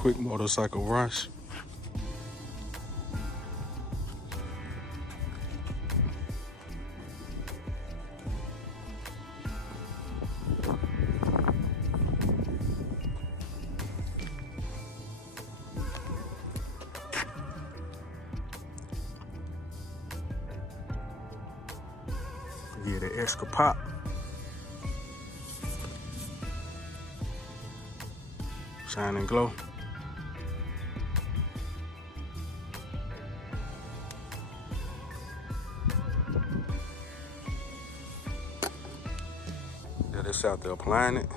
quick motorcycle wash. Get an extra pop. Shine and glow. Got this out there applying it.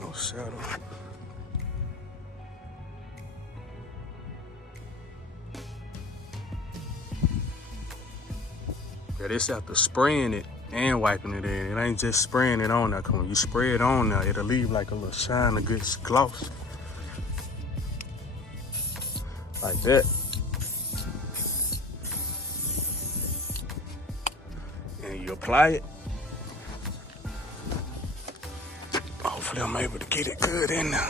No shadow. Yeah, this after spraying it and wiping it in. It ain't just spraying it on there. Come on, you spray it on there, it'll leave like a little shine, a good gloss. Like that. And you apply it. Hopefully I'm able to get it good in there.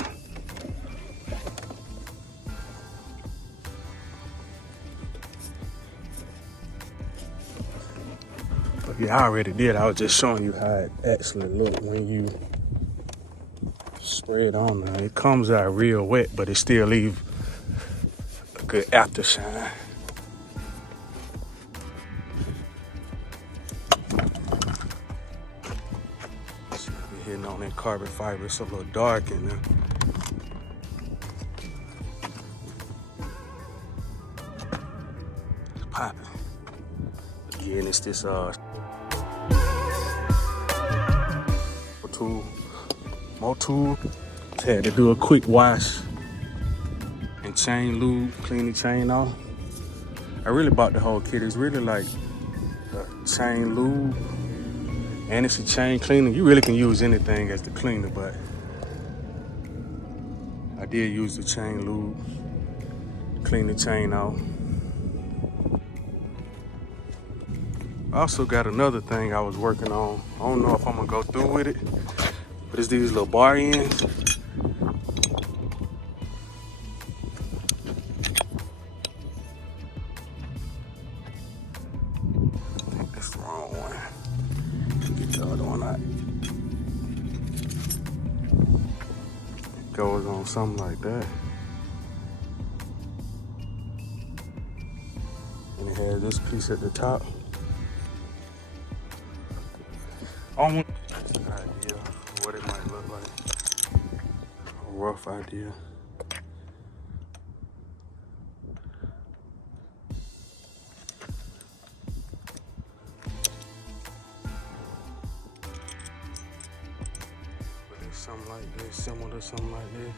Yeah, I already did. I was just showing you how it actually looks when you spray it on there. It comes out real wet, but it still leaves a good after shine. So we're hitting on that carbon fiber. It's a little dark in there. It's popping. Again, it's this more tool. Just had to do a quick wash and chain lube, clean the chain off. I really bought the whole kit. It's really like a chain lube and it's a chain cleaner. You really can use anything as the cleaner, but I did use the chain lube, clean the chain off. I also got another thing I was working on. I don't know if I'm gonna go through with it, but it's these little bar ends. I think that's the wrong one. Get the other one out. It goes on something like that. And it has this piece at the top. On idea of what it might look like. A rough idea. But it's something like this, similar to something like this.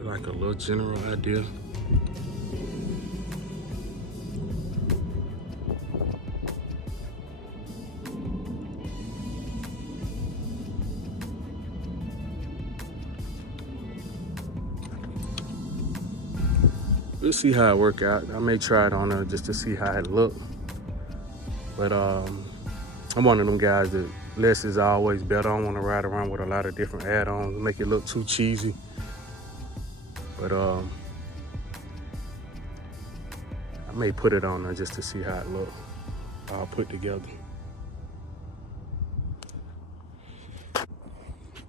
Like a little general idea. We'll see how it work out. I may try it on her just to see how it look. But I'm one of them guys that less is always better. I don't want to ride around with a lot of different add-ons, make it look too cheesy. But I may put it on there just to see how it looks. All put together.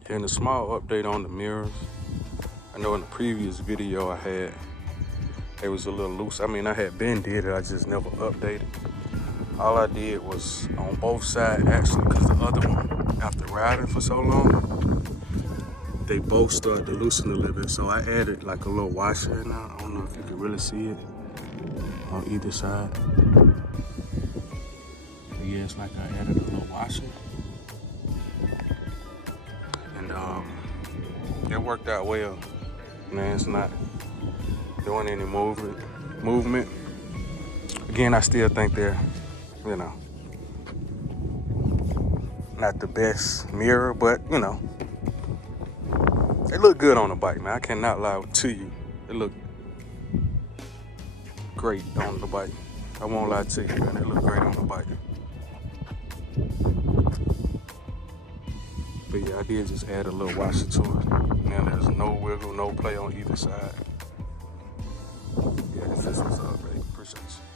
And a small update on the mirrors. I know in the previous video I had, it was a little loose. I mean, I had been did it, I just never updated. All I did was on both sides actually, because the other one, after riding for so long, they both start to loosen a little bit. So I added like a little washer now. I don't know if you can really see it on either side. But yeah, it's like I added a little washer. And it worked out well. Man, it's not doing any movement. Again, I still think they're, you know, not the best mirror, but you know, they look good on the bike, man. I cannot lie to you. They look great on the bike. I won't lie to you, man. They look great on the bike. But yeah, I did just add a little washer to it. Now there's no wiggle, no play on either side. Yeah, this was all great. Appreciate you.